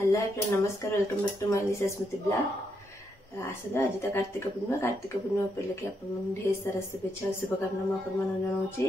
Hello everyone, नमस्कार। Welcome back to my Nisha Smriti blog. आसन आज तो कार्तिक पूर्णिमा उपलक्षे आपन ढेर सारा शुभेच्छा और शुभकामना जनाऊँगी।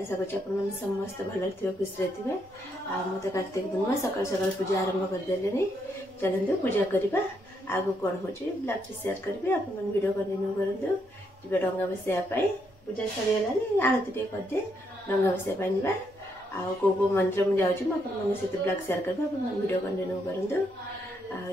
आशा कर समस्त भल थे, खुशी थे। मत कार्तिक पूर्णिमा सकाल सकाल पूजा आरंभ करदे। चलते पूजा करवा। आगु कौन हो ब्लॉग शेयर करी आप वीडियो कंटिन्यू करूँ। जी डंगा बसैवाई पूजा सरीगलानी आरती टे करदे डंगा बसैवाई जा को मंत्र मुझे जाऊँगी ब्लॉग शेयर कर वीडियो कंटिन्यू करूँ।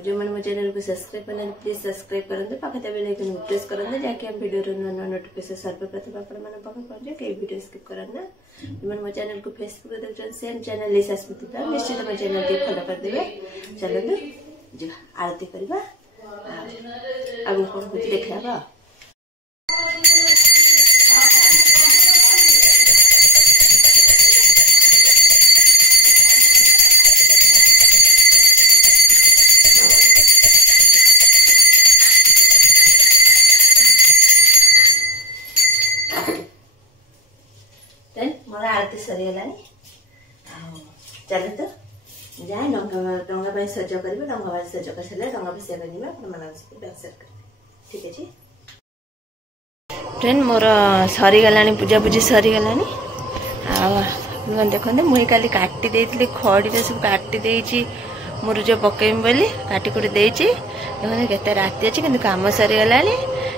जो मैंने मो चैनल को सब्सक्राइब करना प्लीज सब्सक्राइब करूँ। पाखे बेल आइकन प्रेस करूँ जहाँकि हम वीडियो नुआ नोटिफिकेशन सर्वप्रथम आप पहुंचे कई वीडियो स्किप करना। जो मैंने मो चैनल को फेसबुक देखते सेम चैनल निशा स्मृति ब्लॉग निश्चित मो चैनल के फॉलो करदे। चलते जी आरती करवा। आगे कौन कुछ देखा मोर आरती सरीगलानी। चल तो जाए डंगा सज कर डंगा सज कर सारे डंगा बसैया ठीक है। फ्रेंड मोर सरीगलानी पूजा पूजी सरीगलानी। देखते मुझे काली काटी देती खड़ी सब काटी देती मुरुज पकेमी बोली काटी कुटी देती। देखते केते राति अच्छी कि कम सरीगलानी।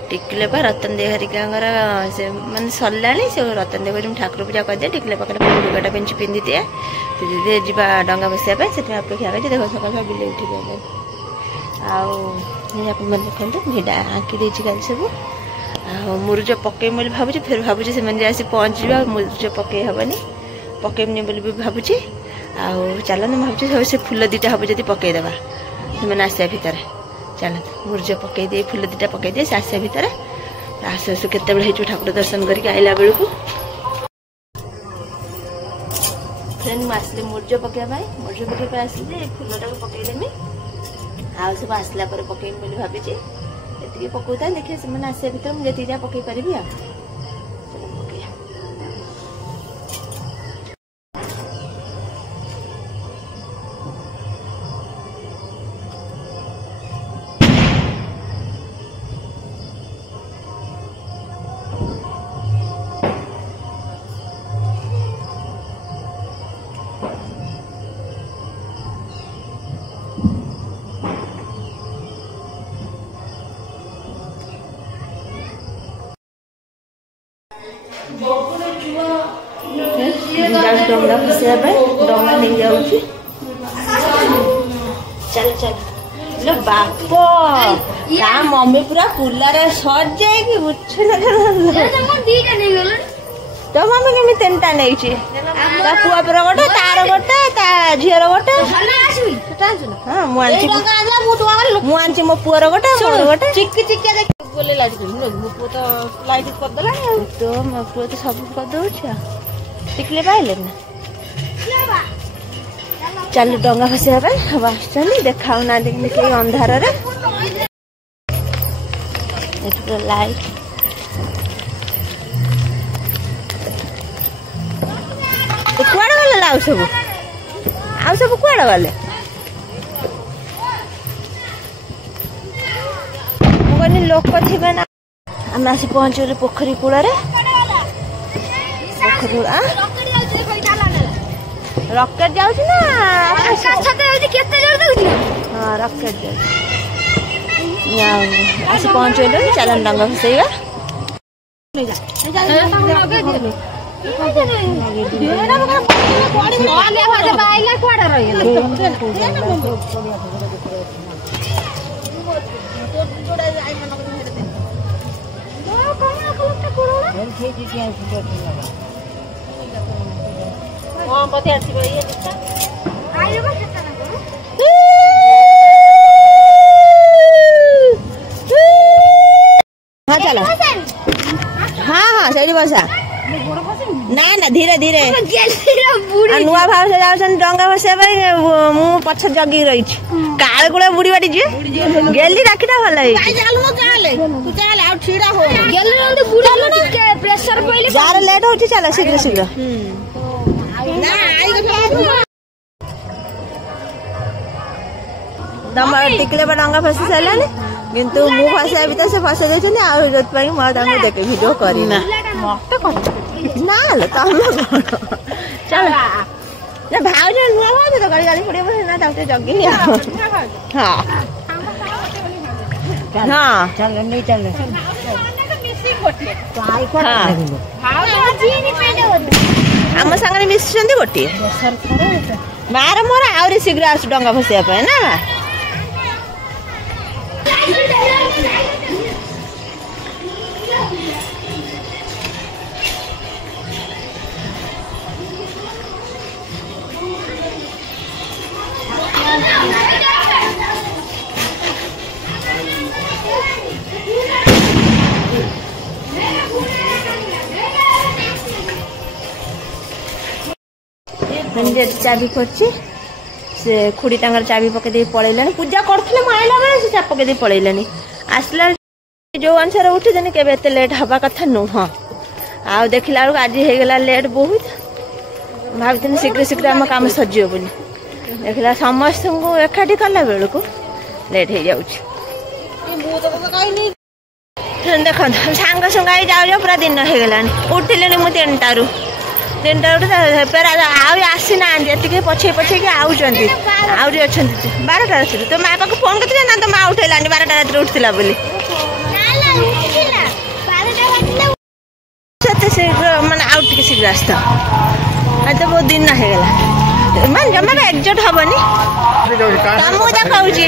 टिकले रतन दे हरिका से मैंने सरला से रतन दे को ठाकुर पूजा करदे टिकले पकड़े लुगाटा पेंच पिंधि दिए दीदी जा डंगा बसैया से अपेक्षा कर देख सकाल बिले उठी गले। देखते भिड़ा आंकी देती गाली सब मुरुज पकेमी बोली भावुँ फिर भावुँ से आसी पहुँच जा मुरुज पकई हेनी पकेमी बोली भी भावुँ। चल भावुँ से फूल दीटा हम जब पकईदेवा से आसिया भितर चल मुरुज पकई दे फूल दीटा पकई दे से आसिया भितर आस आस के ठाकुर दर्शन करके आइला बेलू फ्रेंड मुझे मुरुज पकड़ा मुरुज पकई आसली फूलटा को पकईदेमी आउ सब आसला पकईमी बोली भाभी ये पकौता देखिए से आसिया भितर मुझे जी पकई पारि आ डंगा बसैया डंगा नहीं जाऊँगी। चल चल लो बाप ता मम्मी पूरा कुलार सज जाएगी तो मम्मी केमी तीनटा नहीं पुआ पर गोटे तार गोटे झीर गोटे हाँ मुझे मो पुअर गोटे गोटे चिक्की चिक्किया बोले लाइट मो पु तो लाइट करदेला तो मो पु तो सब करदे टिकले पाइले ना। चल डंगा बसैया हम आस देखा ना कई अंधार लाइट कुआड़े गले आउ सब कुआड़े गले मुझे लोक थे ना आम आसी पहुंचे पोखरी कूल पोखरी रॉकेट जाऊँ ना हाँ रॉकेट आसी पहुंचे चल डंगा बसैया। हाँ चलो हाँ हाँ सही बसा ना ना धीरे धीरे नुआ भाव से जाऊँ डंगा बसैया मु पछ जगी रही काले कूड़े बुड़ी बाटी जी गेली राखीटा भल जार लेट हो चल शीघ्र शीघ्र दम टिकले डंगा फसी सारे किंतु मु फसा भी तो से फसा देते जो देखे भिड कर ना तुम चल ना भाज नुआ भाज तो गाड़ी गाड़ी पड़े ना जगी हाँ हाँ चल नहीं चल आम सांगे मिशन गोटे मार मोर आहरी शीघ्र आसु डंगा फसाइबा ना चाबी करछि से खुड़ी टांगर चाबी पके दे पळैलानी पूजा करथले माइला बेले से चाबी पके दे पळैलानी आसला जो अनुसार उठी देनी केबे एते लेट हवा कथा नु हां आ देखिला आज हे गेला लेट बहुत भाबथिन शीघ्र शीघ्र हम काम सजियो बोली देखिला समस्त को एकाठी कला बेल को लेट हे जाउछि देख सांग संगाई जाऊ पूरा दिन हे गेलानी उठिलेनी मु 3टारू 3टा आसी ना ये पछे पछे कि आउरी अच्छा 12टा रात तो माँ पाक फोन करते ना तो माँ उठेलानी 12टा रात उठला बोली शीघ्र माने आउ टिके शीघ्र आसता आज तो बहुत दिन ना हेगला मान जमा एक्जट हबनी तमु जा कहूची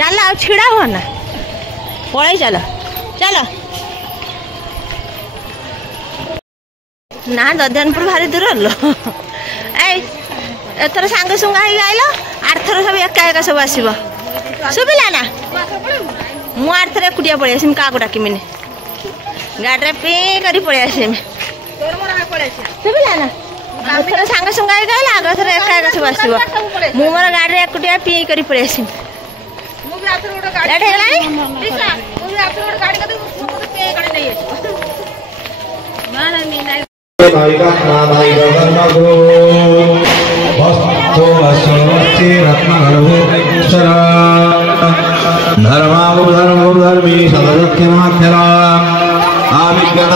चल आ छिड़ा हो ना पड़े चलो चलो ना दध्यानपुर भारी दूर लो एथर सांग सुंगा आइल आरथर सब एका एका सब आसब सुबिला ना मु आरथर एकुटिया पड़े आसमी क्या डाकमिनी गाड़ी पी कर पड़े आसमी सुबिला ना एथर सांग सुंगा आइल आग थर एका एका सब आसब मु मोर गाड़ी एकुटिया पी कर पड़े आसमी धर्मी सदक्षिणाक्षरा आविज्ञान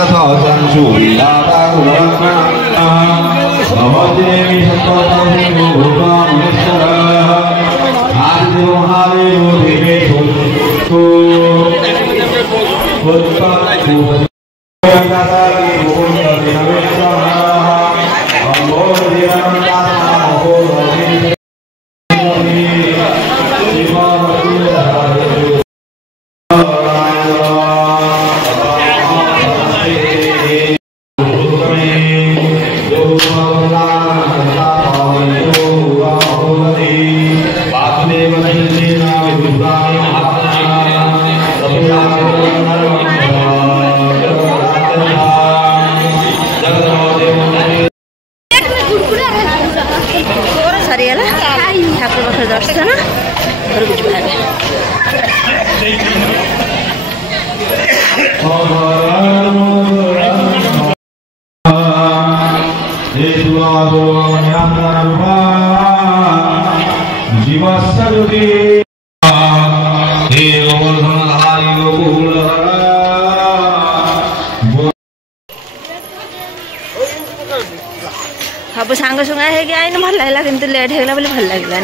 सब सांग सुंगा है आईन भल लगे कि लेट होगा बोली भल लगे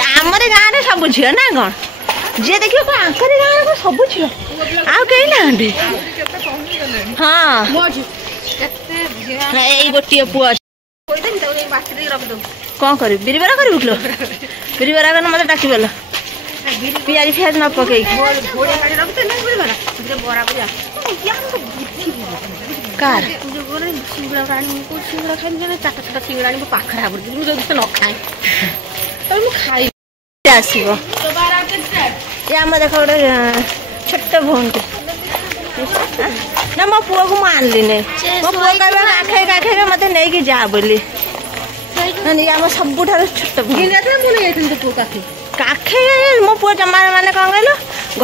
आमर गाँव में सब झील ना कौन जी देखिए आंकर गाँव में सब झील आउ कहीं ना हाँ गोटे पुआ कौन कर बिरबरा कर बिरबरा कर मत डाक पियाज फियाज न पकई कार सिंगड़ा खाई चाटा सिंगड़ा पाखरा मुझे न खाए तो खाई आसो ये आम देख गोटे छोट भौन ना मो पुआ को मानली नहीं मो पुआ कह काखे काखे मत नहीं जा बोली आम सब छोट काखे मो पुआ जमा मैंने कौन कहल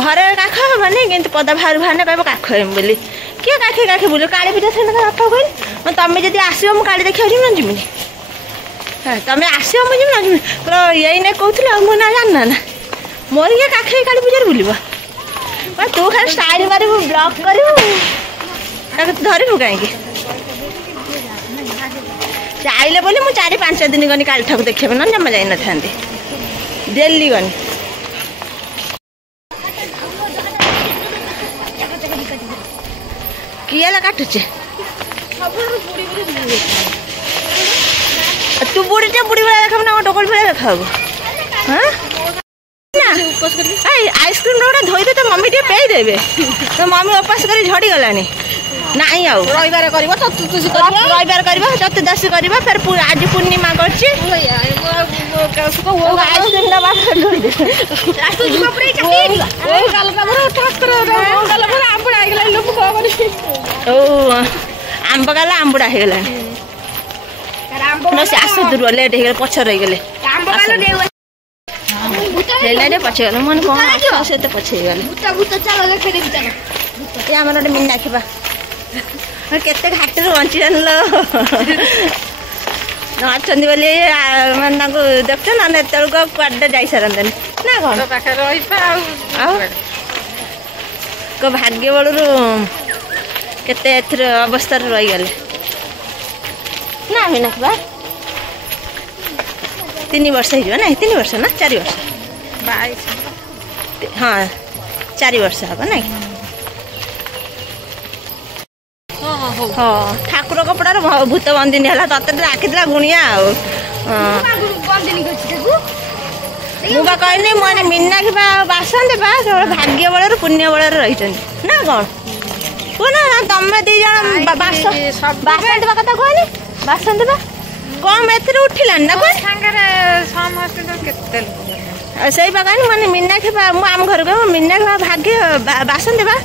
घर काख हेनी कि पदा बाहर बाहर कह काख हेम बोली किए काखे काखे बोल काली पूजा से बापा कहली तुम जब आसो मुझे देखा जी जीवन तुम आसो मुझे ना जीवन पूरा यही नहीं कहूल मुझे ना जानना ना मोर ये काखे काली पूजा बुलब तू खाली स्टाइल मारू ब्लॉक करू धरबू कहीं आइले बोली मुझे 4-5 दिन गनी काली ठाकुर देखा ना जमा जाई न था दिल्ली गनी किए काटुचे तू बुढ़ी बुढ़ी भाया देखा ना डोकल भाया देखा हाँ आइसक्रीम गोटे धोदे तो मम्मी टे पे देवे तो मम्मी उपास कर झड़ी गलानी नहीं आउ रविवार कर रविवार कर चतुर्दशी कर फिर आज पूर्णिमा कर आंब गाला आंबुड़ा हो गला आस दूर लेट हो पछ रही गले पचे गल मन कौन से पचे गले आम गोटे मीना खिबा केते घाट बंची जान अच्छा बोली मैं देखते ना कड़े जा सारे ना कौन को भाग्य बड़ू केते अवस्था रही गले ना मीना खिबा 3 वर्ष हो ना 3 वर्ष ना 4 वर्ष हाँ 4 वर्ष हम ना हाँ ठाकुर कपड़ार भूत बंदिनी है तत आखिला गुणिया मुझे कहनी मैंने मीना खिबा बासन देवा भाग्य बल पुण्य बल रही ना कौन कहना तुम 2 जन बासन देवा कथा कहनी बासन देवा कम ए उठिलान ना से कहनी मैंने मीना खिबा आम घर कह मीना खिबा भाग्य बासन देवा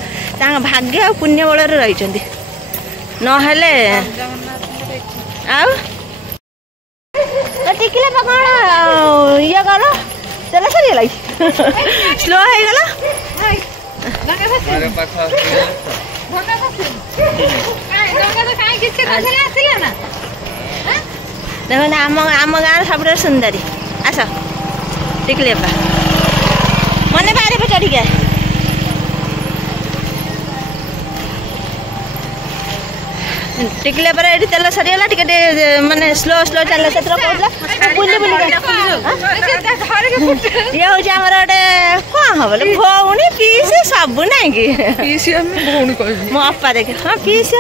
भाग्य पुण्य बल रही नहले टिकले कौन ये कल तेल सरी लगी स्लो हो गला देखो आम गाँव सब सुंदरी आस टिकले मने बारे पे चढ़ी गए टिकले पर ये तेल सरीगला टे माने स्लो स्लो चल बुली बुली ये हूँ आम गोटे कौन हम बोले भौणी पीसी सब ना कि मो अपा देखे हाँ पीसी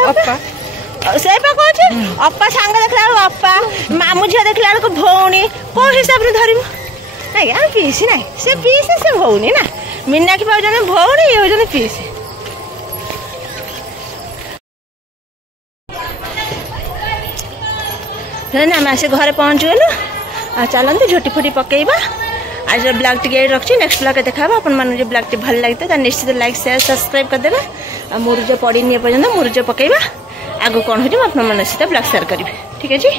से कहूँ अपा सांग देखला अपा मामू झील देखला भौणी कौ हिसाब से धरमु ना पीसी ना से पीसी से भौणी ना मीना खिबा भौणी ये हूँ पीसी आम आसे घरे पहुँच गलु आ चलते झोटी फोटी पकेबा आज ब्लॉग टी रखी नेक्स्ट ब्लॉग देखा अपन मन जो ब्लॉग टी भल लगे तो निश्चित लाइक शेयर सब्सक्राइब करदे आ मुरुज पड़ी पर्यटन मुरुज पकेबा आगु कौन हो आप सहित ब्लॉग शेयर करेंगे ठीक है जी।